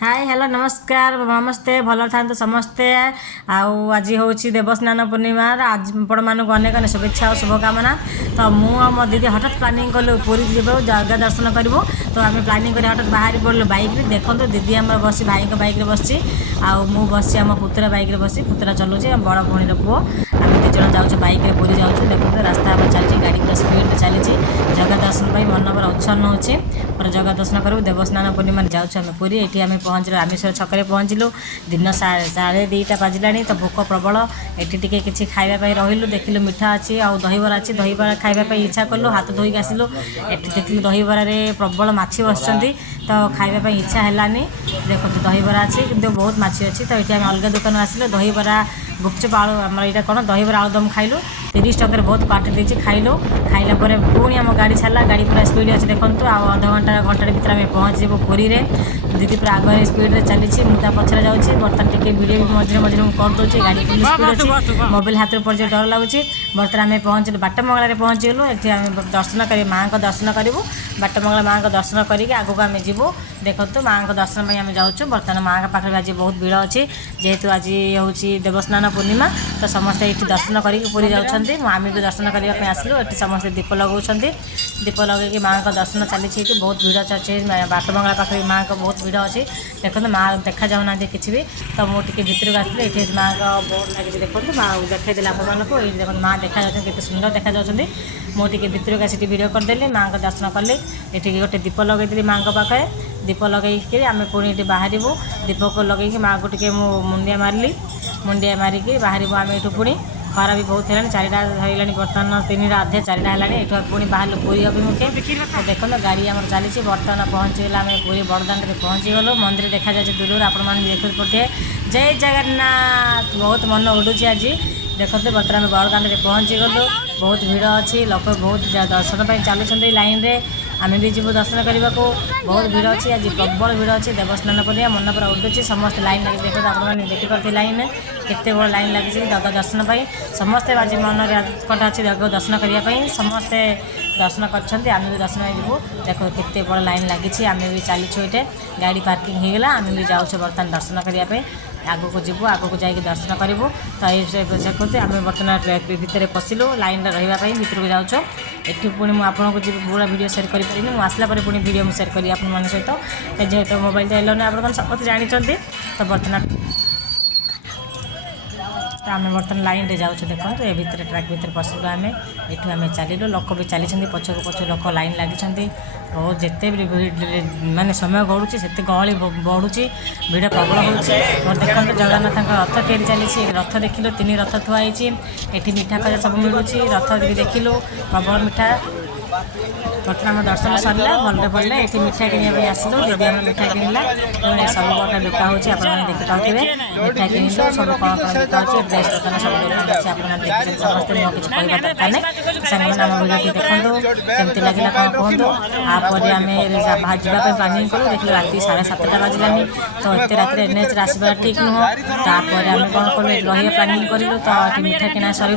Hi hello नमस्कार नमस्ते भल था समस्ते आज हूँ देवस्नान पूर्णिमा आज आपण मानक अनेक अनेक शुभेच्छा और शुभकामना। तो मुझ मो दीदी हठात प्लानिंग कलु पूरी जीव जगह दर्शन करूँ। तो आम प्लानिंग कर हठात बाहर पड़लु बैक देखो दीदी आम बस भाई बैक बस मु बस आम पुतुरा बैक बस पुतुरा चलाऊे बड़ भौणीर पुओ आम दीज जाऊँ बैक पूरी जाऊँ देखो रास्ता चलती गाड़ी पूरा स्पीड चली जगह दर्शन पर मन पूरा उच्छन्न होची पूरा जगह दर्शन करूँ देवस्नान पूर्णिमा जाऊँ पूरी ये आम पहुँचल रामेश्वर छक पहुँचलु दिन 2:30 बाजिला तो भोक प्रबल ये किसी खावाई रही देखिलु मिठा अच्छी आ दहीबरा अच्छी दहीबरा खावाई इच्छा कलु हाथ धोईक आसिलु ये देखिलु दहीबरारे प्रबल माछी बसुँच तो खावाई इच्छा है देखो दहीबरा अच्छी कि बहुत माछी अच्छी तो ये अलग दुकान आसिलु दहीबरा गुपचुप आलू आम यहाँ कौन दहीबरा आलुदम खाइलु 30 टकर बहुत काटी देती खाइलु खाइला पुणी आम गाड़ी छाड़ा गाड़ी पूरा स्पीड अच्छे देखो अध घंटा घंटे भर आम पहुँचू पुरी में दीदी पूरा आगे स्पीड में चली मुझे पचर जाऊँगी बर्तमान टी वीडियो भी मझे मझे करदे गाड़ी फुल स्पीड अच्छी मोबाइल हाथ में पड़े डर लगुच बर्तमान आम पहुँचलु बाटमंगला पहुँचगलु ये आम दर्शन कर माँ को दर्शन करूँ बाटमंगला माँ को दर्शन करके आगक आम जीवु देखो माँ को दर्शन में आम जाऊँ बर्तमान माँ पाखे आज बहुत भीड़ अच्छी जेहेतु आज हूँ देवस्नान पूर्णिमा तो समस्ते ये दर्शन करके पूरी जाऊँ आम भी दर्शन करने आसलु ये समस्ते दीप लगाऊँ दीप लगे माँ को दर्शन चली बहुत भीड़ अच्छे बाटमंगला पाखे माँ को बहुत भीड़ अच्छी देखो माँ देखा जाऊना किसी भी तो मुझे भितर आसती ये माँ का बोर्ड लगी देखो माँ देखा आपको ये देखो माँ देखा जाते सुंदर देखा जाती मुझे भितर आसी वीडियो करदेली माँ को दर्शन कली ये गोटे दीप लगे माँ को पाखे दीप लगे आम पुणी ये बाहर दीप को लगे माँ को टे मुंडिया मारिली मुंडिया मारिकी बाहर आम यू पुणी खरा भी बहुत है 4टा है बर्तमान 3टा अधे 4टा है ये पुणी बाहर पूरी अभिमुखे देखो गाड़ी आम चली बर्तमान पहुँचीगला आम पूरी बड़दान में पहुँचीगलु मंदिर देखा जाए दूर आपण देख पड़े जय जगन्नाथ बहुत मन उड़ूची आज देखो बर्तमान बड़दान में पहुँचीगलु बहुत भीड़ अच्छी लोक बहुत दर्शन पर चलुँच लाइन रे आम भी जीव दर्शन करने को बहुत भीड़ अच्छी आज प्रबल भीड़ अच्छी देवस्नान पूर्णिमा मन पूरा उड़ुची समस्त लाइन लगे देखो आपने देखिपे लाइन केते बड़ लाइन लगी जगह दर्शन पर समस्ते आज मन कटा अच्छी जगह दर्शन करने समस्ते दर्शन कर भी दर्शन जीवु देखो केते बड़ लाइन लगी आम भी चलीछे ये गाड़ी पार्किंग होगला आम भी जाऊँ बर्तमान दर्शन करने आगक जीवु आगक जाकि दर्शन करूँ तो ये देखो आम बर्तमान भितर पशिलु लाइन रही भितर को जाऊँ ये पुणी मुझे आपको जी पूरा वीडियो सेयार करें मुझे आसला पुणी वीडियो मुझे सेयार करी आप सहित जेहेतु मोबाइल तो एलो आप समस्त जानते तो बर्तमान तो आम बर्तमान लाइन रे जाऊँ देखो ये भितर ट्रैक भितर पशिलु आम यू आम चलू लोक भी चली पछक पछ लोक लाइन लगी और जिते भी मानने समय गड़ुची से गहली बढ़ुची भिड़ प्रबल हो देखो जगन्नाथ रथ तैयारी चली रथ देखिलु 3 रथ थुआई ये मिठा खजा सब मिलूँ रथ भी देखिलु प्रबल मिठा बर्तमान दर्शन सरला भल्टे पड़े ये मिठा किणा आसलु दीदी आम मिठा किणला सब प्रकार बिका हो देखिपे मिठा किणु सब कौन कौन बिका हो ड्रेस दुकान सब दुकान अच्छे आप देखिए समस्त मुझे किसी कहवा दरकार नहीं सामान आम भिडियो देखो केमती लगे कौन कहतु आपर आम जावाई प्लानिंग कलु देख राति 7:30 बाजिलानी तो एत रात एनएच आसवा ठीक नुह तापर आम कौन कलु रही प्लानिंग करूँ तो ये मिठा किणा सर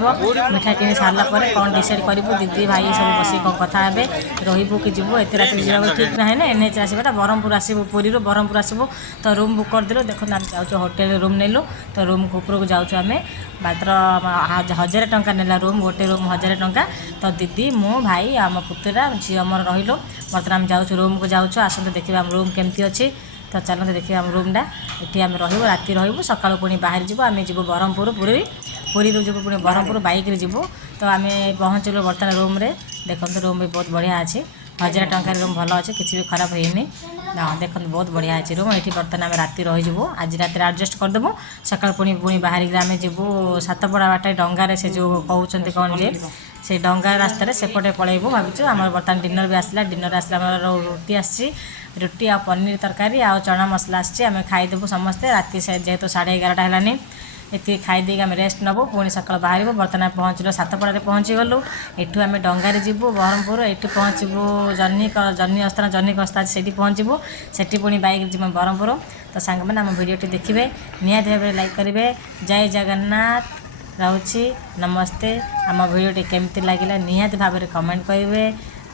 मिठा किणी सारापर कौन डिसाइड करूँ दीदी भाई सब बस कौन कथा हे रही कि जीवु एत रात जावा ठीक ना है एनएच आसवाटा ब्रह्मपुर आसबू पुरी ब्रह्मपुर आसबू तो रूम बुक करदेलु देखो आम जाऊँ होटेल रूम नेलु तो रूम ऊपर को जाऊँ आम मात्र 1000 टंका नेला रूम गोटे रूम 1000 टंका तो दीदी मो भाई आम पुतुरा झी आमर रहिलु बर्तमान आम जाऊँ रूम को जाऊँ आसते देखिए आम रूम केमती अच्छी तो चलते देखिए आम रूमटा ये आम रही राति रही सका पुणी बाहर जीव आम जीव ब्रह्मपुर पुरी पुरी जीव पुणी ब्रह्मपुर बैक जीवु तो आम पहुँचलु बर्तमान रूम रे देखो रूम भी बहुत बढ़िया अच्छे 1000 टंका रूम भल अच्छे किसी भी खराब होनी देखो बहुत बढ़िया अच्छे रूम ये बर्तमान आम राति रहीजु आज रात एडजस्ट करदेबू सका पुणी पुणी बाहर आम जीवु सातपड़ा बाटे डंगार से जो कहते कौन जे से डंगा रास्तार सेपटे पलैबू भावुँ आम बर्तमान डिनर भी आसला डिनर आसला रुटी आसी रुटी आ पनीर तरकारी आ चना मसला आम खाईदेबू समस्ते राति जेहेतु 11:30 है ये खाईदे आम रेस्ट नबू पुणी सका बाहर बर्तमान पहुँचल सातपड़ा पहुँची गलु एठू आम डंगार जीवु ब्रह्मपुर ये पहुँचबू जन्नी अस्थान जन्नी कस्ता से पहुँचबू से पुणी बैक जीव ब्रह्मपुर तो सांग मैंने आम भिडियो देखिए निहाती भाव में लाइक करेंगे जय जगन्नाथ रहुची नमस्ते आम भिडियो केमती लगे निहाती भाव में कमेंट करेंगे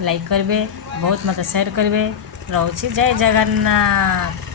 लाइक करेंगे बहुत मत शेयर करेंगे रहुची जय जगन्नाथ।